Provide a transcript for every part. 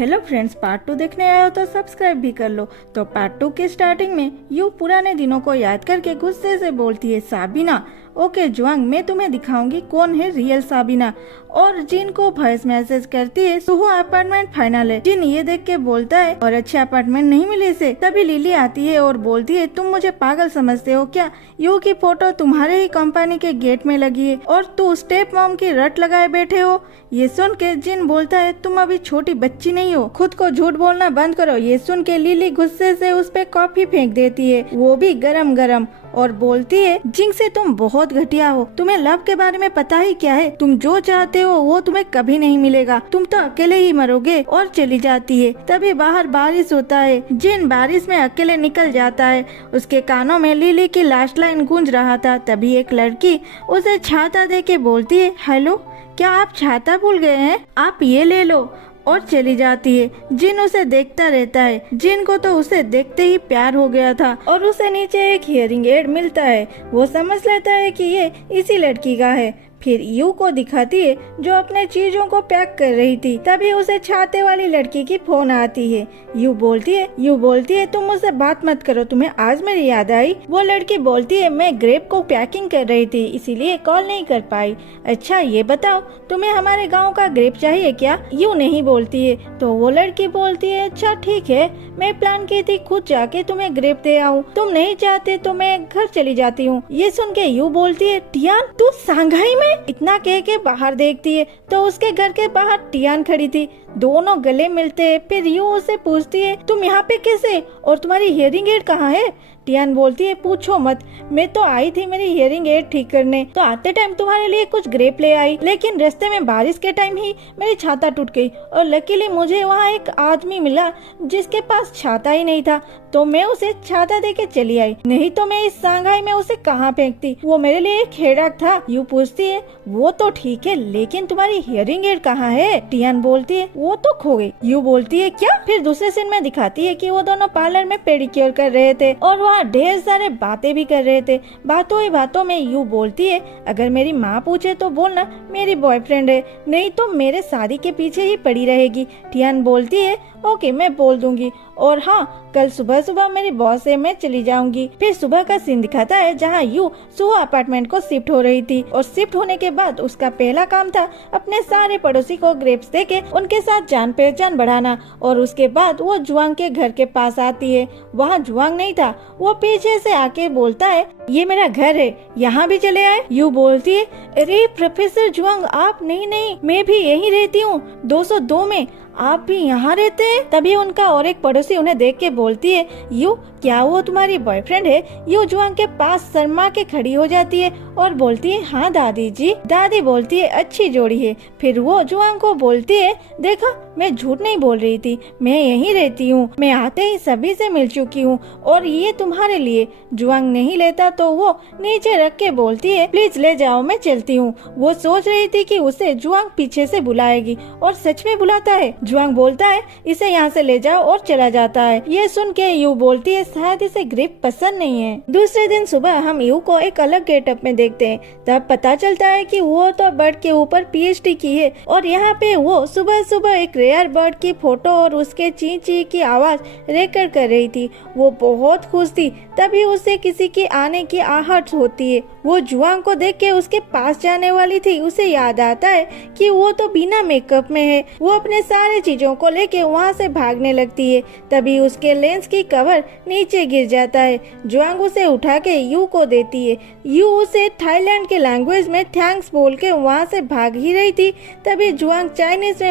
Hello friends, part 2 देखने आए हो तो सब्सक्राइब भी कर लो। तो पार्ट 2 के स्टार्टिंग में यू पुराने दिनों को याद करके गुस्से से बोलती है, साबिना ओके जुआंग, मैं तुम्हें दिखाऊंगी कौन है रियल साबिना। और जिन को वॉइस मैसेज करती है, सुहो अपार्टमेंट फाइनल है। जिन ये देख के बोलता है और अच्छे अपार्टमेंट नहीं मिले इसे। तभी लिली आती है और बोलती है, तुम मुझे पागल समझते हो क्या? यू की फोटो तुम्हारे ही कंपनी के गेट में लगी है और तू स्टेप मॉम की रट लगाए बैठे हो। ये सुन के जिन बोलता है, तुम अभी छोटी बच्ची नहीं हो, खुद को झूठ बोलना बंद करो। ये सुन के लिली गुस्से से उस पे कॉफी फेंक देती है, वो भी गरम गरम, और बोलती है, जिंग से तुम बहुत घटिया हो, तुम्हें लव के बारे में पता ही क्या है? तुम जो चाहते हो वो तुम्हें कभी नहीं मिलेगा, तुम तो अकेले ही मरोगे। और चली जाती है। तभी बाहर बारिश होता है। जिन बारिश में अकेले निकल जाता है। उसके कानों में लिली की लास्ट लाइन गूंज रहा था। तभी एक लड़की उसे छाता दे के बोलती है, हेलो, क्या आप छाता भूल गए हैं? आप ये ले लो। और चली जाती है। जिन उसे देखता रहता है। जिन को तो उसे देखते ही प्यार हो गया था और उसे नीचे एक हियरिंग एड मिलता है। वो समझ लेता है कि ये इसी लड़की का है। फिर यू को दिखाती है जो अपने चीजों को पैक कर रही थी। तभी उसे छाते वाली लड़की की फोन आती है। यू बोलती है तुम मुझसे बात मत करो, तुम्हें आज मेरी याद आई? वो लड़की बोलती है, मैं ग्रेप को पैकिंग कर रही थी इसीलिए कॉल नहीं कर पाई। अच्छा ये बताओ, तुम्हें हमारे गाँव का ग्रेप चाहिए क्या? यू नहीं बोलती है। तो वो लड़की बोलती है, अच्छा ठीक है, मैं प्लान की थी खुद जाके तुम्हें ग्रेप दे आऊँ, तुम नहीं चाहते तो मैं घर चली जाती हूँ। ये सुन के यू बोलती है, टियान तू सांघाई में? इतना कह के बाहर देखती है तो उसके घर के बाहर टियान खड़ी थी। दोनों गले मिलते हैं। फिर यू उसे पूछती है, तुम यहाँ पे कैसे और तुम्हारी हियरिंग एड कहाँ है? टियान बोलती है, पूछो मत, मैं तो आई थी मेरी हियरिंग एड ठीक करने, तो आते टाइम तुम्हारे लिए कुछ ग्रेप ले आई, लेकिन रास्ते में बारिश के टाइम ही मेरी छाता टूट गई और लकीली मुझे वहाँ एक आदमी मिला जिसके पास छाता ही नहीं था, तो मैं उसे छाता देके चली आई, नहीं तो मैं इस सांघाई में उसे कहाँ फेंकती, वो मेरे लिए एक हेड़ाक था। यू पूछती है, वो तो ठीक है, लेकिन तुम्हारी हियरिंग एड कहाँ है? टियान बोलती है, वो तो खो गई। यू बोलती है, क्या? फिर दूसरे सीन में दिखाती है कि वो दोनों पार्लर में पेडिक्योर कर रहे थे और वहाँ ढेर सारे बातें भी कर रहे थे। बातों ही बातों में यू बोलती है, अगर मेरी माँ पूछे तो बोलना मेरी बॉयफ्रेंड है, नहीं तो मेरे शादी के पीछे ही पड़ी रहेगी। टियान बोलती है, ओके मैं बोल दूंगी, और हाँ कल सुबह सुबह मेरी बॉस से मैं चली जाऊंगी। फिर सुबह का सीन दिखाता है जहाँ यू सुहा अपार्टमेंट को शिफ्ट हो रही थी और शिफ्ट होने के बाद उसका पहला काम था अपने सारे पड़ोसी को ग्रेप्स देके उनके साथ जान पहचान बढ़ाना। और उसके बाद वो जुआंग के घर के पास आती है। वहाँ जुआंग नहीं था, वो पीछे से आके बोलता है, ये मेरा घर है, यहाँ भी चले आए। यू बोलती है, अरे प्रोफेसर जुआंग आप? नहीं, मैं भी यहीं रहती हूँ 202 में, आप भी यहाँ रहते हैं? तभी उनका और एक पड़ोसी उन्हें देख के बोलती है, यू क्या वो तुम्हारी बॉयफ्रेंड है? यू जुआंग के पास शर्मा के खड़ी हो जाती है और बोलती है, हाँ दादी जी। दादी बोलती है, अच्छी जोड़ी है। फिर वो जुआंग को बोलती है, देखा मैं झूठ नहीं बोल रही थी, मैं यहीं रहती हूँ, मैं आते ही सभी से मिल चुकी हूँ और ये तुम्हारे लिए। जुआंग नहीं लेता तो वो नीचे रख के बोलती है, प्लीज ले जाओ, मैं चलती हूँ। वो सोच रही थी कि उसे जुआंग पीछे से बुलाएगी और सच में बुलाता है। जुआंग बोलता है, इसे यहाँ से ले जाओ, और चला जाता है। ये सुन के यू बोलती है, शायद इसे ग्रेप पसंद नहीं है। दूसरे दिन सुबह हम यू को एक अलग गेटअप में देखते हैं। तब पता चलता है कि वो तो बर्ड के ऊपर पीएचडी की है और यहाँ पे वो सुबह सुबह एक रेयर बर्ड की फोटो और उसके ची ची की आवाज रिकॉर्ड कर रही थी। वो बहुत खुश थी। तभी उसे किसी के आने की आहट होती है। वो जुआंग को देख के उसके पास जाने वाली थी। उसे याद आता है कि वो तो बिना मेकअप में है। वो अपने सारे चीजों को लेके वहाँ से भागने लगती है। तभी उसके लेंस की कवर नीचे गिर जाता है। जुआंग उसे उठा के यू को देती है। यू उसे थाईलैंड के लैंग्वेज में थैंक्स बोल के वहाँ से भाग ही रही थी। तभी जुआंग चाइनीज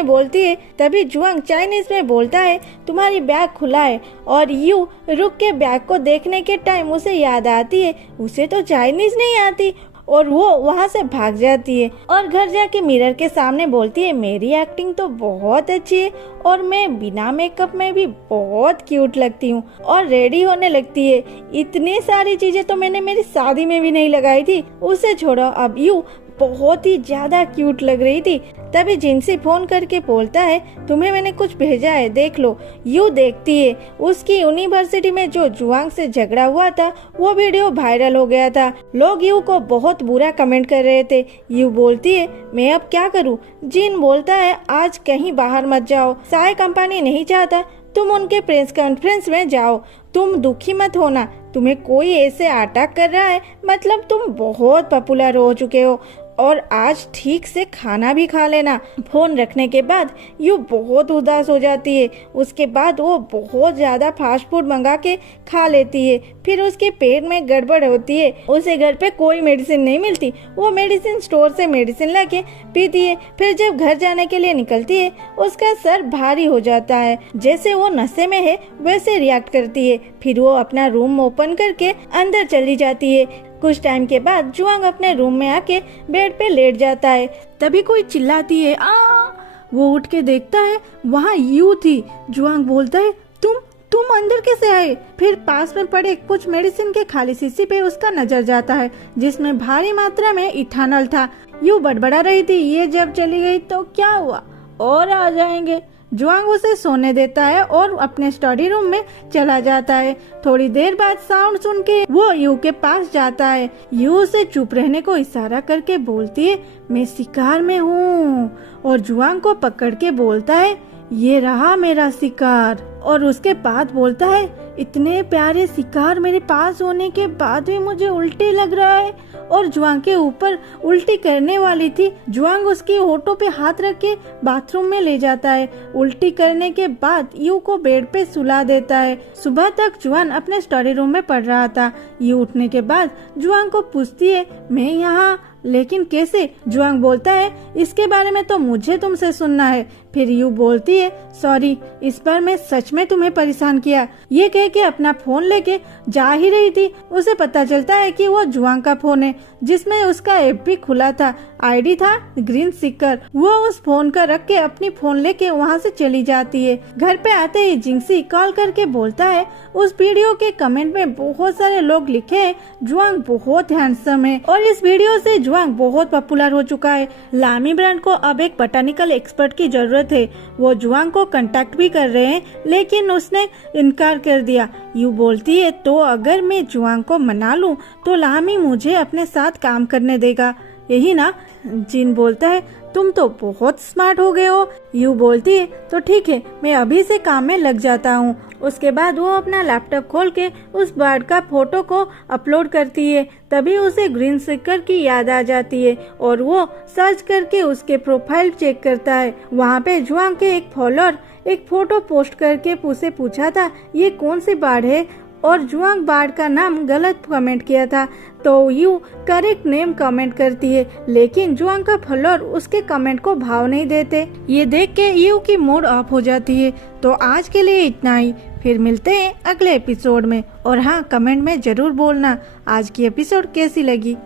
में बोलता है, तुम्हारी बैग खुला है। और यू रुक के बैग को देखने के टाइम उसे याद आती है उसे तो चाइनीज नहीं आती और वो वहाँ से भाग जाती है और घर जाके मिरर के सामने बोलती है, मेरी एक्टिंग तो बहुत अच्छी है और मैं बिना मेकअप में भी बहुत क्यूट लगती हूँ। और रेडी होने लगती है। इतनी सारी चीजें तो मैंने मेरी शादी में भी नहीं लगाई थी। उसे छोड़ो, अब यू बहुत ही ज्यादा क्यूट लग रही थी। तभी जिनसी फोन करके बोलता है तुम्हें मैंने कुछ भेजा है देख लो। यू देखती है उसकी यूनिवर्सिटी में जो जुआंग से झगड़ा हुआ था वो वीडियो वायरल हो गया था। लोग यू को बहुत बुरा कमेंट कर रहे थे। यू बोलती है मैं अब क्या करूं। जिन बोलता है आज कहीं बाहर मत जाओ, साय कंपनी नहीं चाहता तुम उनके प्रेस कॉन्फ्रेंस में जाओ, तुम दुखी मत होना, तुम्हें कोई ऐसे अटैक कर रहा है मतलब तुम बहुत पॉपुलर हो चुके हो और आज ठीक से खाना भी खा लेना। फोन रखने के बाद यू बहुत उदास हो जाती है। उसके बाद वो बहुत ज्यादा फास्ट फूड मंगा के खा लेती है। फिर उसके पेट में गड़बड़ होती है। उसे घर पे कोई मेडिसिन नहीं मिलती। वो मेडिसिन स्टोर से मेडिसिन लाके पीती है। फिर जब घर जाने के लिए निकलती है उसका सर भारी हो जाता है। जैसे वो नशे में है वैसे रिएक्ट करती है। फिर वो अपना रूम ओपन करके अंदर चली जाती है। कुछ टाइम के बाद जुआंग अपने रूम में आके बेड पे लेट जाता है। तभी कोई चिल्लाती है आ। वो उठ के देखता है वहाँ यू थी। जुआंग बोलता है तुम अंदर कैसे आए। फिर पास में पड़े कुछ मेडिसिन के खाली शीशी पे उसका नजर जाता है जिसमें भारी मात्रा में इथानॉल था। यू बड़बड़ा रही थी ये जब चली गई तो क्या हुआ और आ जाएंगे। जुआंग उसे सोने देता है और अपने स्टडी रूम में चला जाता है। थोड़ी देर बाद साउंड सुन के वो यू के पास जाता है। यू उसे चुप रहने को इशारा करके बोलती है मैं शिकार में हूँ और जुआंग को पकड़ के बोलता है ये रहा मेरा शिकार। और उसके बाद बोलता है इतने प्यारे शिकार मेरे पास होने के बाद भी मुझे उल्टी लग रहा है। और जुआंग के ऊपर उल्टी करने वाली थी। जुआंग उसकी होठों पे हाथ रख के बाथरूम में ले जाता है। उल्टी करने के बाद यू को बेड पे सुला देता है। सुबह तक जुआन अपने स्टडी रूम में पढ़ रहा था। यू उठने के बाद जुआंग को पूछती है मैं यहाँ लेकिन कैसे। जुआंग बोलता है इसके बारे में तो मुझे तुमसे सुनना है। फिर यू बोलती है सॉरी इस बार मैं सच में तुम्हें परेशान किया। ये कह के अपना फोन लेके जा ही रही थी। उसे पता चलता है कि वो जुआंग का फोन है जिसमें उसका ऐप भी खुला था। आईडी था ग्रीन सिकर। वो उस फोन का रख के अपनी फोन लेके वहाँ से चली जाती है। घर पे आते ही जिंगसी कॉल करके बोलता है उस वीडियो के कमेंट में बहुत सारे लोग लिखे हैं जुआंग बहुत हैंडसम है और इस वीडियो से जुआंग बहुत पॉपुलर हो चुका है। लामी ब्रांड को अब एक बोटानिकल एक्सपर्ट की जरूरत है। वो जुआंग को कांटेक्ट भी कर रहे हैं लेकिन उसने इनकार कर दिया। यू बोलती है तो अगर मैं जुआंग को मना लूं तो लामी मुझे अपने साथ काम करने देगा यही ना। जिन बोलता है तुम तो बहुत स्मार्ट हो गए हो। यू बोलती है तो ठीक है मैं अभी से काम में लग जाता हूँ। उसके बाद वो अपना लैपटॉप खोल के उस बर्ड का फोटो को अपलोड करती है। तभी उसे ग्रीन सिकर की याद आ जाती है और वो सर्च करके उसके प्रोफाइल चेक करता है। वहाँ पे जुआंग के एक फॉलोअर एक फोटो पोस्ट करके उसे पूछा था ये कौन सी बर्ड है और जुआंग बर्ड का नाम गलत कमेंट किया था। तो यू करेक्ट नेम कमेंट करती है लेकिन जुआंग का फॉलोअर उसके कमेंट को भाव नहीं देते। ये देख के यू की मूड ऑफ हो जाती है। तो आज के लिए इतना ही। फिर मिलते हैं अगले एपिसोड में। और हाँ कमेंट में जरूर बोलना आज की एपिसोड कैसी लगी।